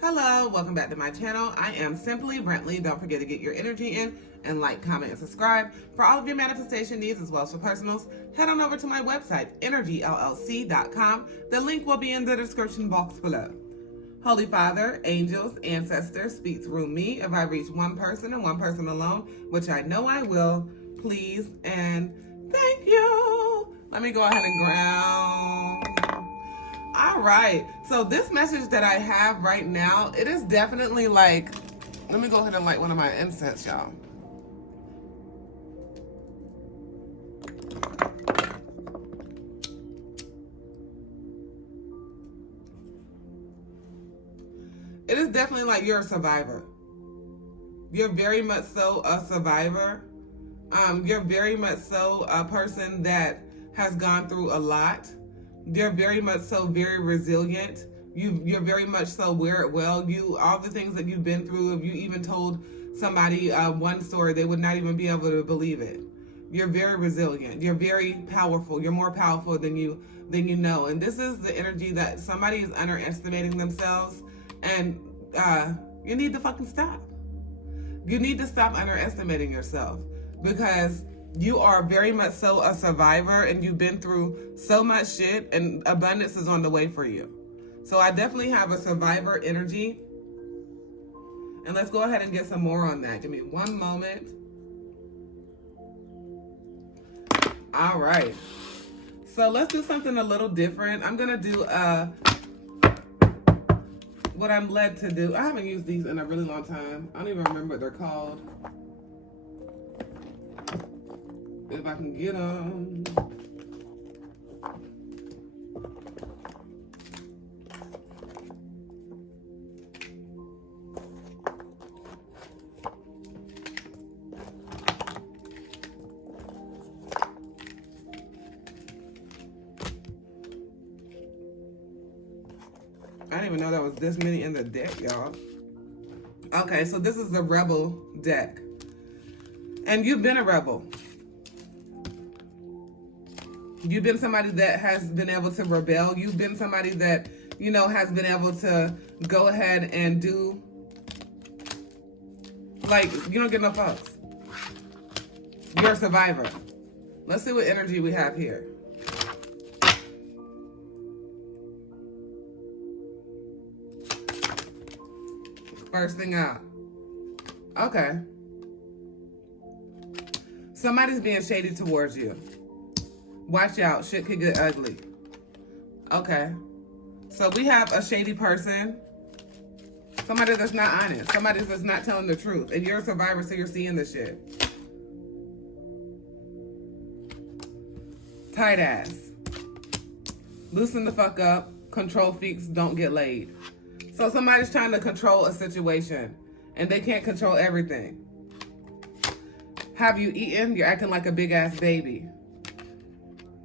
Hello, welcome back to my channel. I am Simply Brentley. Don't forget to get your energy in and like, comment, and subscribe. For all of your manifestation needs as well as for personals, head on over to my website, energyllc.com. The link will be in the description box below. Holy Father, angels, ancestors, speak through me if I reach one person and one person alone, which I know I will. Please and thank you. Let me go ahead and ground. All right, so this message that I have right now, it is definitely like, let me go ahead and light one of my incense, y'all. It is definitely like you're a survivor. You're very much so a survivor. You're very much so a person that has gone through a lot. You're very much so very resilient. You're very much so wear it well. All the things that you've been through, if you even told somebody one story, they would not even be able to believe it. You're very resilient. You're very powerful. You're more powerful than you know. And this is the energy that somebody is underestimating themselves, and you need to fucking stop. You need to stop underestimating yourself, because you are very much so a survivor, and you've been through so much shit, and abundance is on the way for you. So I definitely have a survivor energy. And let's go ahead and get some more on that. Give me one moment. All right. So let's do something a little different. I'm going to do what I'm led to do. I haven't used these in a really long time. I don't even remember what they're called. If I can get them. I didn't even know there was this many in the deck, y'all. Okay, so this is the Rebel deck. And you've been a rebel. You've been somebody that has been able to rebel. You've been somebody that, has been able to go ahead and do, like, you don't get no fucks. You're a survivor. Let's see what energy we have here. First thing out. Okay. Somebody's being shady towards you. Watch out, shit could get ugly. Okay. So we have a shady person. Somebody that's not honest. Somebody that's not telling the truth. And you're a survivor, so you're seeing this shit. Tight ass. Loosen the fuck up. Control freaks don't get laid. So somebody's trying to control a situation, and they can't control everything. Have you eaten? You're acting like a big ass baby.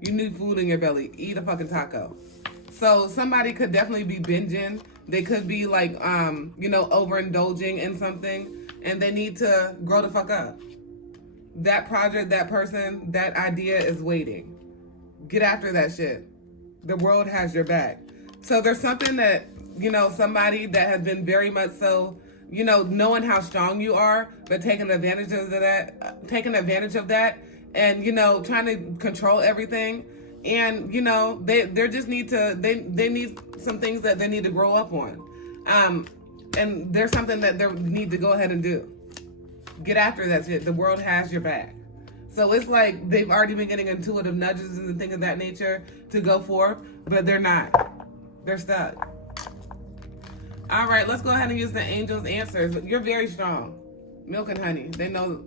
You need food in your belly. Eat a fucking taco. So somebody could definitely be binging. They could be like, overindulging in something, and they need to grow the fuck up. That project, that person, that idea is waiting. Get after that shit. The world has your back. So there's something that, somebody that has been very much so, knowing how strong you are, but taking advantage of that, and, trying to control everything. And, they just need to, they need some things that they need to grow up on. And there's something that they need to go ahead and do. Get after that shit. The world has your back. So it's like they've already been getting intuitive nudges and things of that nature to go forth, but they're not. They're stuck. All right, let's go ahead and use the angels' answers. You're very strong. Milk and honey. They know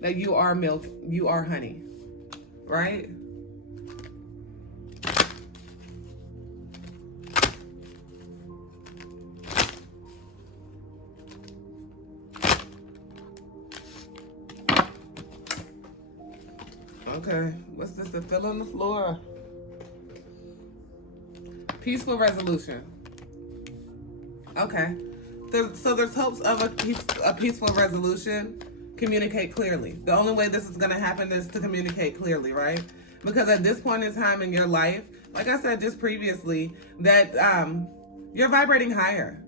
that you are milk, you are honey. Right? Okay, what's this? The fill on the floor. Peaceful resolution. Okay, so there's hopes of a peaceful resolution. Communicate clearly. The only way this is going to happen is to communicate clearly, right? Because at this point in time in your life, like I said just previously, that you're vibrating higher.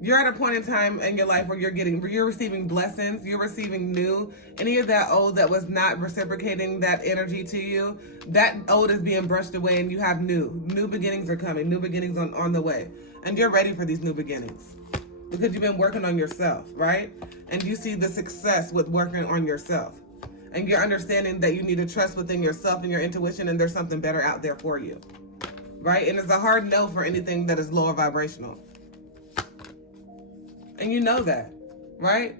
You're at a point in time in your life where you're receiving blessings, you're receiving new. Any of that old that was not reciprocating that energy to you, that old is being brushed away, and you have new. New beginnings are coming, new beginnings on the way. And you're ready for these new beginnings because you've been working on yourself, right? And you see the success with working on yourself. And you're understanding that you need to trust within yourself and your intuition, and there's something better out there for you, right? And it's a hard no for anything that is lower vibrational. And you know that, right?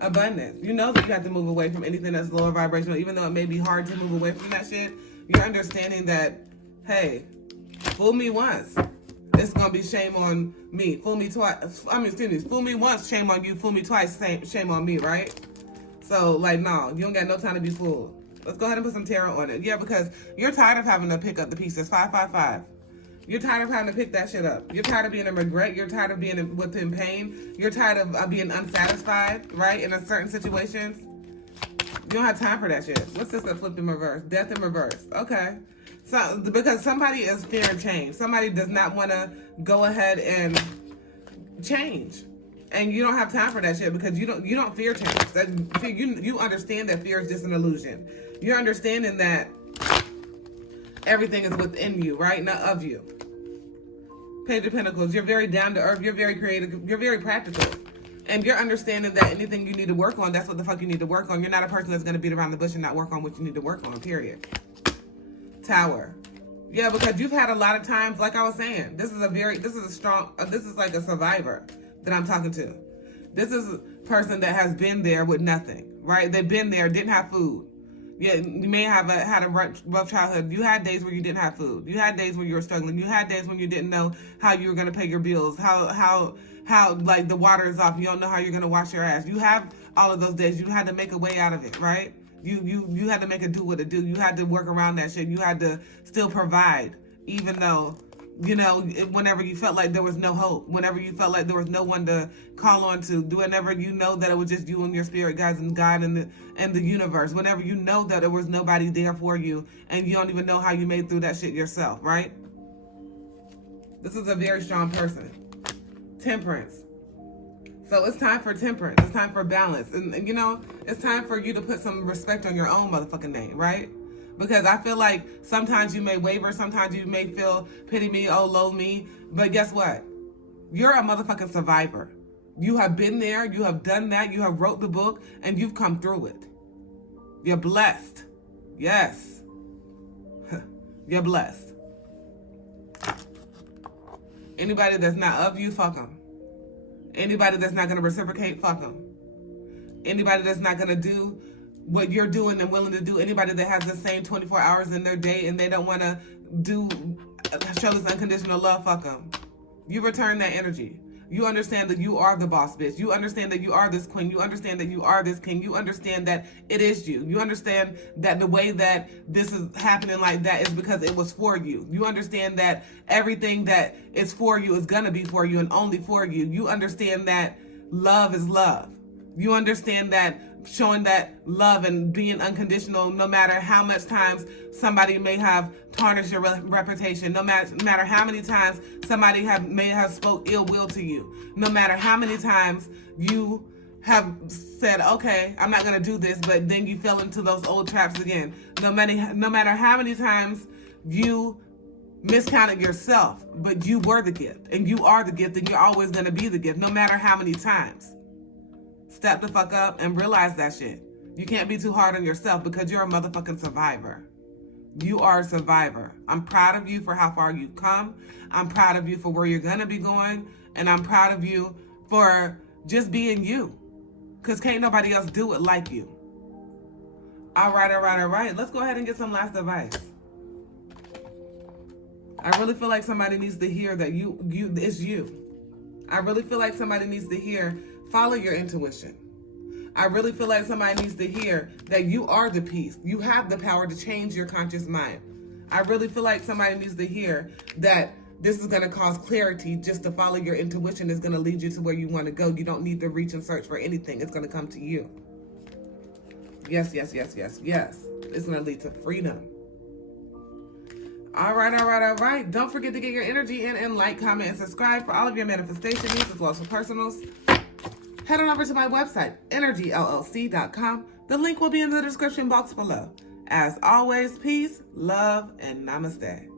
Abundance. You know that you have to move away from anything that's lower vibrational, even though it may be hard to move away from that shit. You're understanding that, hey, fool me once, it's gonna be shame on me. Fool me twice. Fool me once, shame on you. Fool me twice, shame on me, right? So, like, no, you don't got no time to be fooled. Let's go ahead and put some tarot on it. Yeah, because you're tired of having to pick up the pieces. 555. You're tired of having to pick that shit up. You're tired of being in regret. You're tired of being in pain. You're tired of being unsatisfied, right? In a certain situations. You don't have time for that shit. What's this that flipped in reverse? Death in reverse. Okay. So, because somebody is fearing change. Somebody does not want to go ahead and change. And you don't have time for that shit because you don't fear change. You understand that fear is just an illusion. You're understanding that everything is within you, right? Not of you. Page of Pentacles. You're very down to earth. You're very creative. You're very practical. And you're understanding that anything you need to work on, that's what the fuck you need to work on. You're not a person that's going to beat around the bush and not work on what you need to work on, period. Tower. Yeah, because you've had a lot of times, like I was saying, this is like a survivor that I'm talking to. This is a person that has been there with nothing, right? They've been there, didn't have food. Yeah, you may have had a rough childhood. You had days where you didn't have food. You had days where you were struggling. You had days when you didn't know how you were going to pay your bills, how like the water is off. You don't know how you're going to wash your ass. You have all of those days. You had to make a way out of it, right? You had to make it do what it do. You had to work around that shit. You had to still provide, even though, you know, whenever you felt like there was no hope, whenever you felt like there was no one to call on to, whenever you know that it was just you and your spirit guides and God and the universe, whenever you know that there was nobody there for you and you don't even know how you made through that shit yourself, right? This is a very strong person. Temperance. So it's time for temperance. It's time for balance. And you know, it's time for you to put some respect on your own motherfucking name, right? Because I feel like sometimes you may waver, sometimes you may feel pity me, oh, loathe me. But guess what? You're a motherfucking survivor. You have been there, you have done that, you have wrote the book, and you've come through it. You're blessed. Yes. You're blessed. Anybody that's not of you, fuck them. Anybody that's not going to reciprocate, fuck them. Anybody that's not going to do what you're doing and willing to do, anybody that has the same 24 hours in their day and they don't want to show this unconditional love, fuck them. You return that energy. You understand that you are the boss bitch. You understand that you are this queen. You understand that you are this king. You understand that it is you. You understand that the way that this is happening like that is because it was for you. You understand that everything that is for you is going to be for you and only for you. You understand that love is love. You understand that showing that love and being unconditional, no matter how much times somebody may have tarnished your reputation, no matter how many times somebody may have spoke ill will to you, no matter how many times you have said, okay, I'm not going to do this, but then you fell into those old traps again. No matter how many times you miscounted yourself, but you were the gift, and you are the gift, and you're always going to be the gift, no matter how many times. Step the fuck up and realize that shit. You can't be too hard on yourself because you're a motherfucking survivor. You are a survivor. I'm proud of you for how far you've come. I'm proud of you for where you're going to be going. And I'm proud of you for just being you. Because can't nobody else do it like you. All right. Let's go ahead and get some last advice. I really feel like somebody needs to hear that it's you. I really feel like somebody needs to hear, follow your intuition. I really feel like somebody needs to hear that you are the peace. You have the power to change your conscious mind. I really feel like somebody needs to hear that this is going to cause clarity. Just to follow your intuition is going to lead you to where you want to go. You don't need to reach and search for anything. It's going to come to you. Yes. It's going to lead to freedom. All right, all right, all right. Don't forget to get your energy in and like, comment, and subscribe for all of your manifestation needs as well as for personals. Head on over to my website, energyllc.com. The link will be in the description box below. As always, peace, love, and namaste.